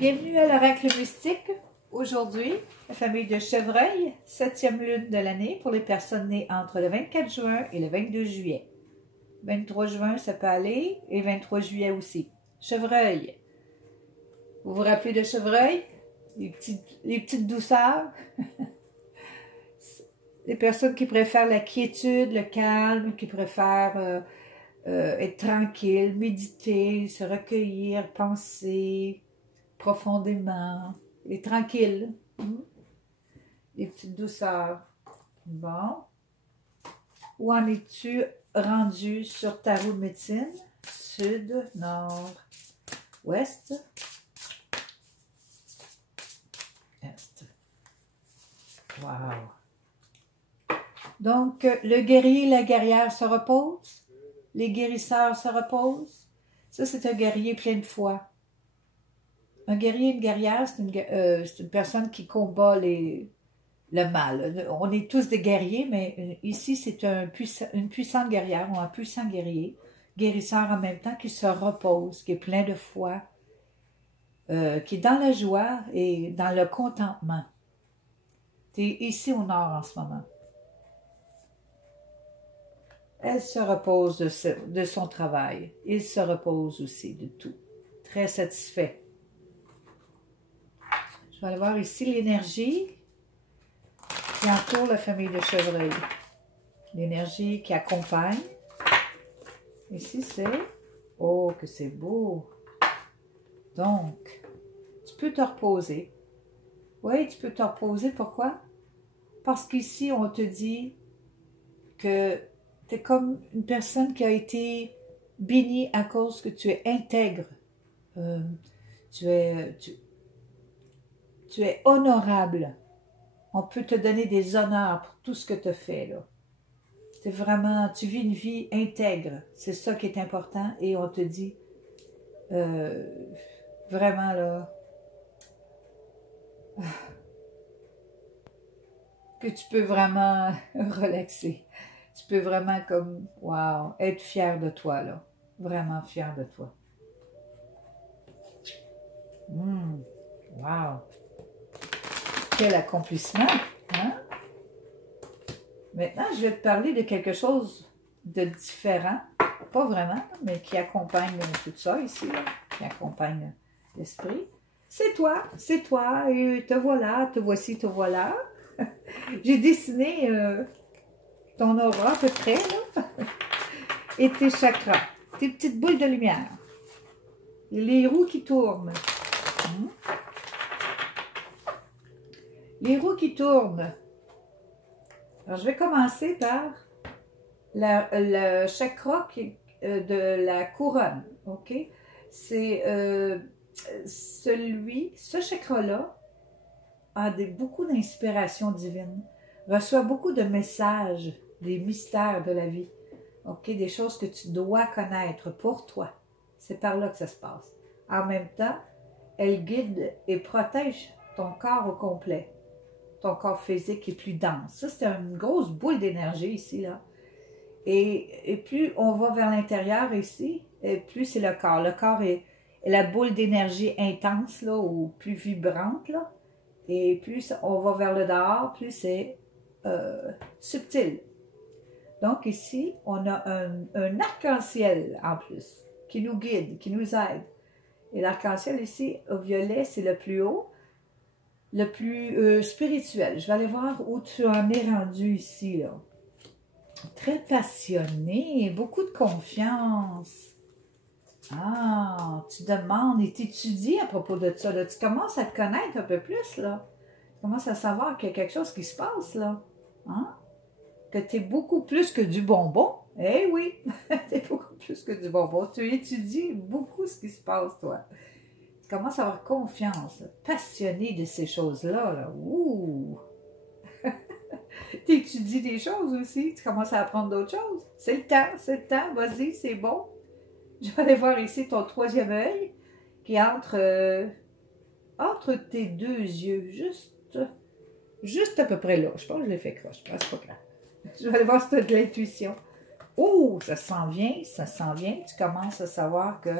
Bienvenue à l'Oracle Mystique. Aujourd'hui, la famille de Chevreuil, 7e lune de l'année pour les personnes nées entre le 24 juin et le 22 juillet. 23 juin, ça peut aller, et 23 juillet aussi. Chevreuil. Vous vous rappelez de Chevreuil? Les petites douceurs. Les personnes qui préfèrent la quiétude, le calme, qui préfèrent être tranquille, méditer, se recueillir, penser profondément, et tranquille. Les petites douceurs. Bon. Où en es-tu rendu sur ta roue de médecine? Sud, nord, ouest, est. Wow. Donc, le guerrier et la guerrière se reposent. Les guérisseurs se reposent. Ça, c'est un guerrier plein de foi. Un guerrier et une guerrière, c'est une personne qui combat le mal. On est tous des guerriers, mais ici, c'est une puissante guerrière ou un puissant guerrier, guérisseur en même temps, qui se repose, qui est plein de foi, qui est dans la joie et dans le contentement. Tu es ici au nord en ce moment. Elle se repose de son travail. Il se repose aussi de tout. Très satisfait. Je vais aller voir ici l'énergie qui entoure la famille de Chevreuil. L'énergie qui accompagne. Ici, c'est... Oh, que c'est beau! Donc, tu peux te reposer. Oui, tu peux te reposer. Pourquoi? Parce qu'ici, on te dit que tu es comme une personne qui a été bénie à cause que tu es intègre. Tu es honorable. On peut te donner des honneurs pour tout ce que tu as fait, là. C'est vraiment, tu vis une vie intègre. C'est ça qui est important. Et on te dit, vraiment, là, que tu peux vraiment relaxer. Tu peux vraiment comme, wow, être fier de toi, là. Vraiment fier de toi. Wow. Quel accomplissement, hein? Maintenant, je vais te parler de quelque chose de différent. Pas vraiment, mais qui accompagne tout ça ici, là, qui accompagne l'esprit. C'est toi, et te voilà, te voici, te voilà. J'ai dessiné ton aura à peu près, là, et tes chakras, tes petites boules de lumière, les roues qui tournent. Les roues qui tournent. Alors, je vais commencer par le chakra de la couronne, ok? C'est ce chakra-là a beaucoup d'inspiration divine, reçoit beaucoup de messages, des mystères de la vie, ok? Des choses que tu dois connaître pour toi. C'est par là que ça se passe. En même temps, elle guide et protège ton corps au complet. Ton corps physique est plus dense. Ça, c'est une grosse boule d'énergie ici, là. Et plus on va vers l'intérieur ici, et plus c'est le corps. Le corps est la boule d'énergie intense, là, ou plus vibrante, là. Et plus on va vers le dehors, plus c'est subtil. Donc ici, on a un arc-en-ciel en plus, qui nous guide, qui nous aide. Et l'arc-en-ciel ici, au violet, c'est le plus haut. Le plus spirituel. Je vais aller voir où tu en es rendu ici, là. Très passionné, beaucoup de confiance. Ah, tu demandes et tu étudies à propos de ça, là. Tu commences à te connaître un peu plus, là. Tu commences à savoir qu'il y a quelque chose qui se passe, là. Hein? Que tu es beaucoup plus que du bonbon. Eh oui, tu es beaucoup plus que du bonbon. Tu étudies beaucoup ce qui se passe, toi. Tu commences à avoir confiance, passionné de ces choses-là. Là. Ouh! Tu étudies des choses aussi, tu commences à apprendre d'autres choses. C'est le temps, vas-y, c'est bon. Je vais aller voir ici ton troisième œil qui est entre tes deux yeux, juste à peu près là. Je pense que je l'ai fait croche, c'est pas grave. Je vais aller voir si tu as de l'intuition. Oh, ça s'en vient, tu commences à savoir que,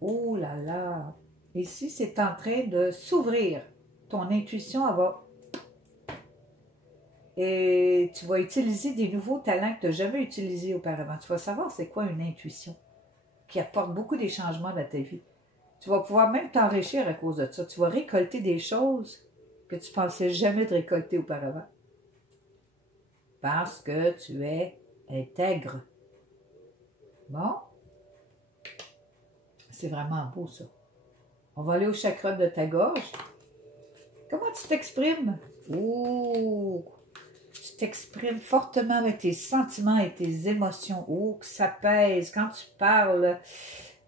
oh là là, Ici, c'est en train de s'ouvrir. Ton intuition, elle va... Et tu vas utiliser des nouveaux talents que tu n'as jamais utilisés auparavant. Tu vas savoir c'est quoi une intuition qui apporte beaucoup des changements dans ta vie. Tu vas pouvoir même t'enrichir à cause de ça. Tu vas récolter des choses que tu pensais jamais de récolter auparavant. Parce que tu es intègre. Bon? C'est vraiment beau, ça. On va aller au chakra de ta gorge. Comment tu t'exprimes? Ouh! Tu t'exprimes fortement avec tes sentiments et tes émotions. Oh, que ça pèse. Quand tu parles,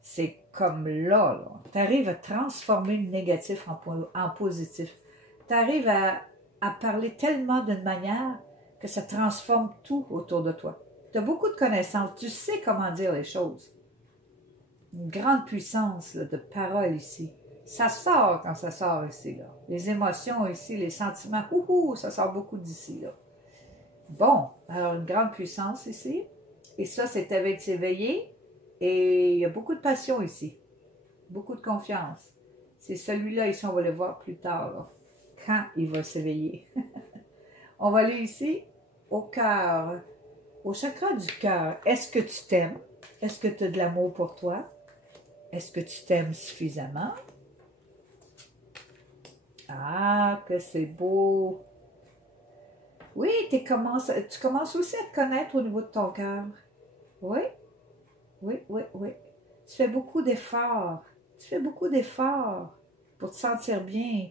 c'est comme là. Tu arrives à transformer le négatif en positif. Tu arrives à parler tellement d'une manière que ça transforme tout autour de toi. Tu as beaucoup de connaissances. Tu sais comment dire les choses. Une grande puissance là, de parole ici. Ça sort quand ça sort ici. Là. Les émotions ici, les sentiments, ça sort beaucoup d'ici. Là. Bon, alors une grande puissance ici. Et ça, c'est avec s'éveiller. Et il y a beaucoup de passion ici. Beaucoup de confiance. C'est celui-là ici, on va le voir plus tard. Là, quand il va s'éveiller. On va aller ici, au cœur. Au chakra du cœur. Est-ce que tu t'aimes? Est-ce que tu as de l'amour pour toi? Est-ce que tu t'aimes suffisamment? Ah, que c'est beau! Oui, tu commences aussi à te connaître au niveau de ton cœur. Oui, oui. Tu fais beaucoup d'efforts. Tu fais beaucoup d'efforts pour te sentir bien.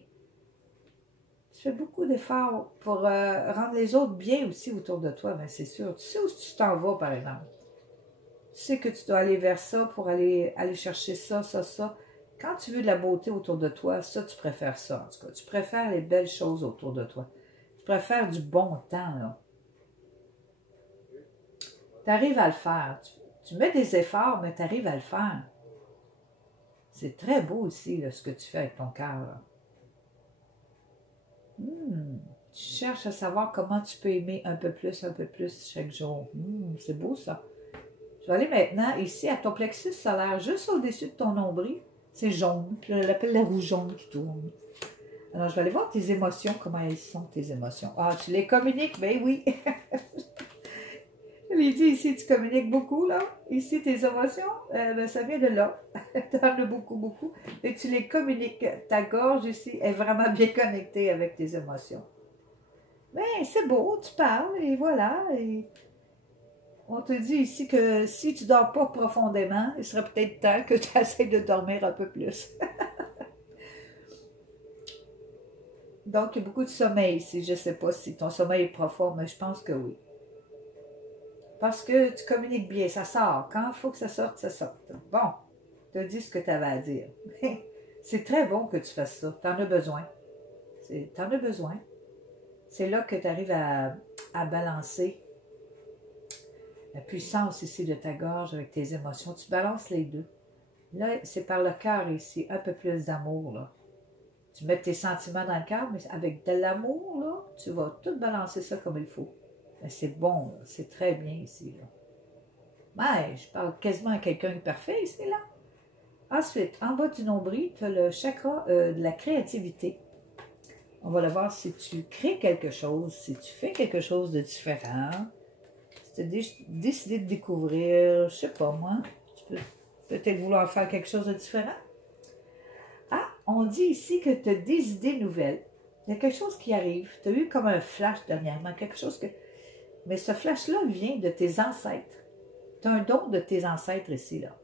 Tu fais beaucoup d'efforts pour rendre les autres bien aussi autour de toi, bien c'est sûr. Tu sais où tu t'en vas, par exemple. Tu sais que tu dois aller vers ça pour aller chercher ça. Quand tu veux de la beauté autour de toi, ça, tu préfères ça, en tout cas. Tu préfères les belles choses autour de toi. Tu préfères du bon temps, là. Tu arrives à le faire. Tu mets des efforts, mais tu arrives à le faire. C'est très beau aussi, là, ce que tu fais avec ton cœur. Tu cherches à savoir comment tu peux aimer un peu plus chaque jour. C'est beau, ça. Je vais aller maintenant ici à ton plexus solaire, juste au-dessus de ton nombril. C'est jaune. Je l'appelle la roue jaune qui tourne. Alors, je vais aller voir tes émotions, comment elles sont, tes émotions. Ah, tu les communiques? Ben oui. Je l'ai dit ici, tu communiques beaucoup, là. Ici, tes émotions, ben, ça vient de là. Tu en as beaucoup. Et tu les communiques. Ta gorge ici est vraiment bien connectée avec tes émotions. Mais c'est beau, tu parles, et voilà. Et on te dit ici que si tu ne dors pas profondément, il serait peut-être temps que tu essaies de dormir un peu plus. Donc, il y a beaucoup de sommeil ici. Je ne sais pas si ton sommeil est profond, mais je pense que oui. Parce que tu communiques bien, ça sort. Quand il faut que ça sorte, ça sorte. Bon, tu as dit ce que tu avais à dire. C'est très bon que tu fasses ça. Tu en as besoin. Tu en as besoin. C'est là que tu arrives à balancer la puissance ici de ta gorge avec tes émotions. Tu balances les deux. Là, c'est par le cœur ici, un peu plus d'amour, là. Tu mets tes sentiments dans le cœur, mais avec de l'amour, là, tu vas tout balancer ça comme il faut. C'est bon, c'est très bien ici, là. Ouais, je parle quasiment à quelqu'un de parfait ici, là. Ensuite, en bas du nombril, tu as le chakra de la créativité. On va le voir si tu crées quelque chose, si tu fais quelque chose de différent. Si tu as décidé de découvrir, je sais pas moi, tu peux peut-être vouloir faire quelque chose de différent. Ah, on dit ici que tu as des idées nouvelles. Il y a quelque chose qui arrive. Tu as eu comme un flash dernièrement, quelque chose que... Mais ce flash-là vient de tes ancêtres. Tu as un don de tes ancêtres ici, là.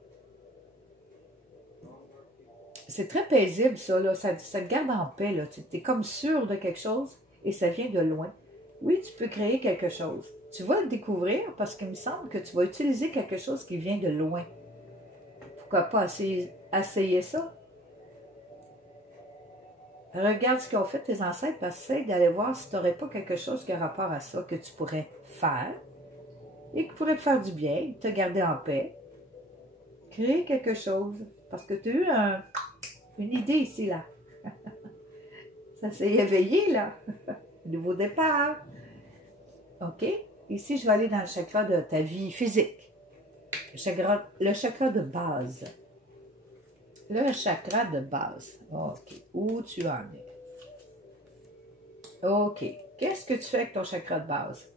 C'est très paisible, ça, là. Ça te garde en paix, là. Tu es comme sûr de quelque chose et ça vient de loin. Oui, tu peux créer quelque chose. Tu vas le découvrir parce qu'il me semble que tu vas utiliser quelque chose qui vient de loin. Pourquoi pas essayer ça? Regarde ce qu'ont fait tes ancêtres, essaye d'aller voir si tu n'aurais pas quelque chose qui a rapport à ça que tu pourrais faire et qui pourrait te faire du bien, te garder en paix. Créer quelque chose parce que tu as eu une idée ici, là. Ça s'est éveillé, là. Nouveau départ. OK? Ici, je vais aller dans le chakra de ta vie physique. Le chakra de base. Le chakra de base. OK. Où tu en es? OK. Qu'est-ce que tu fais avec ton chakra de base?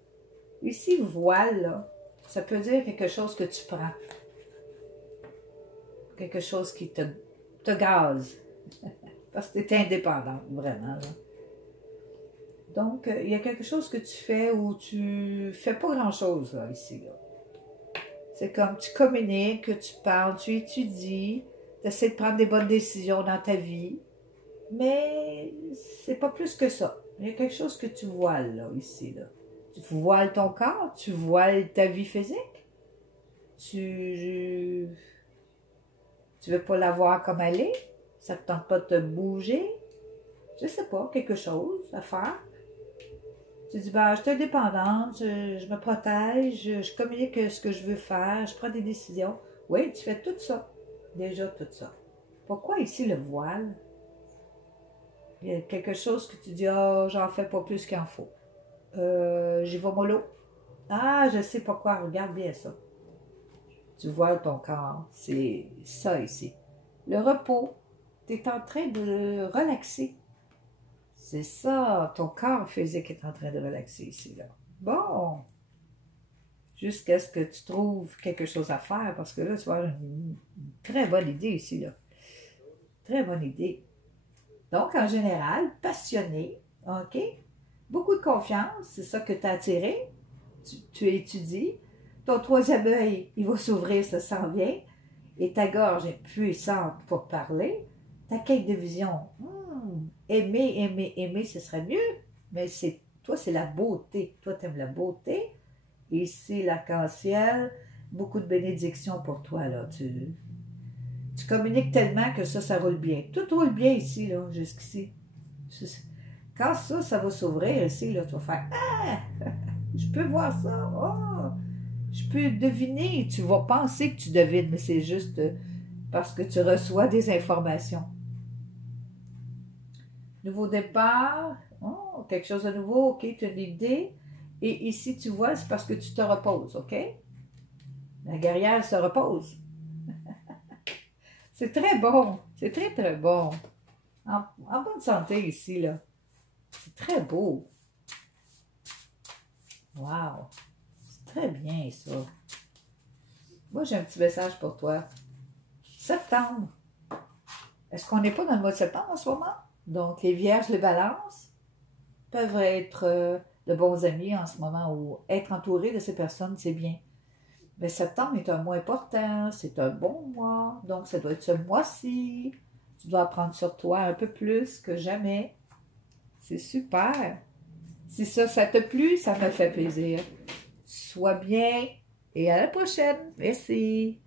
Ici, voile, là, ça peut dire quelque chose que tu prends. Quelque chose qui te gaze. Parce que tu es indépendante, vraiment. Là. Donc, il y a quelque chose que tu fais où tu fais pas grand-chose, là, ici. Là. C'est comme tu communiques, tu parles, tu étudies, tu essaies de prendre des bonnes décisions dans ta vie, mais c'est pas plus que ça. Il y a quelque chose que tu voiles, là, ici, là. Tu voiles ton corps, tu voiles ta vie physique, tu veux pas la voir comme elle est, ça te tente pas de te bouger, je sais pas, quelque chose à faire. Tu dis, ben, je suis indépendante, je me protège, je communique ce que je veux faire, je prends des décisions. Oui, tu fais tout ça. Déjà tout ça. Pourquoi ici le voile? Il y a quelque chose que tu dis, ah, j'en fais pas plus qu'il en faut. J'y vais mollo. Ah, je sais pourquoi, regarde bien ça. Tu voiles ton corps, c'est ça ici. Le repos, tu es en train de relaxer. C'est ça, ton corps physique est en train de relaxer ici, là. Bon, jusqu'à ce que tu trouves quelque chose à faire, parce que là, tu vas avoir une très bonne idée ici, là. Très bonne idée. Donc, en général, passionné, OK? Beaucoup de confiance, c'est ça que tu as attiré. Tu étudies. Ton troisième œil, il va s'ouvrir, ça s'en vient. Et ta gorge est puissante pour parler. Ta quête de vision, aimer, aimer, aimer, ce serait mieux. Mais toi, c'est la beauté. Toi, tu aimes la beauté. Ici, l'arc-en-ciel, beaucoup de bénédictions pour toi, là. Tu communiques tellement que ça roule bien. Tout roule bien ici, là, jusqu'ici. Quand ça va s'ouvrir ici, là, tu vas faire « Ah! Je peux voir ça! Oh! Je peux deviner! » Tu vas penser que tu devines, mais c'est juste parce que tu reçois des informations. Nouveau départ. Oh, quelque chose de nouveau. OK, tu as une idée. Et ici, tu vois, c'est parce que tu te reposes, OK? La guerrière se repose. C'est très bon. C'est très, très bon. En bonne santé ici, là. C'est très beau. Wow. C'est très bien, ça. Moi, j'ai un petit message pour toi. Septembre. Est-ce qu'on n'est pas dans le mois de septembre en ce moment? Donc, les vierges, les balances peuvent être de bons amis en ce moment ou être entourés de ces personnes, c'est bien. Mais septembre est un mois important, c'est un bon mois, donc ça doit être ce mois-ci. Tu dois apprendre sur toi un peu plus que jamais. C'est super. Si ça te plu, ça me fait plaisir. Sois bien et à la prochaine. Merci.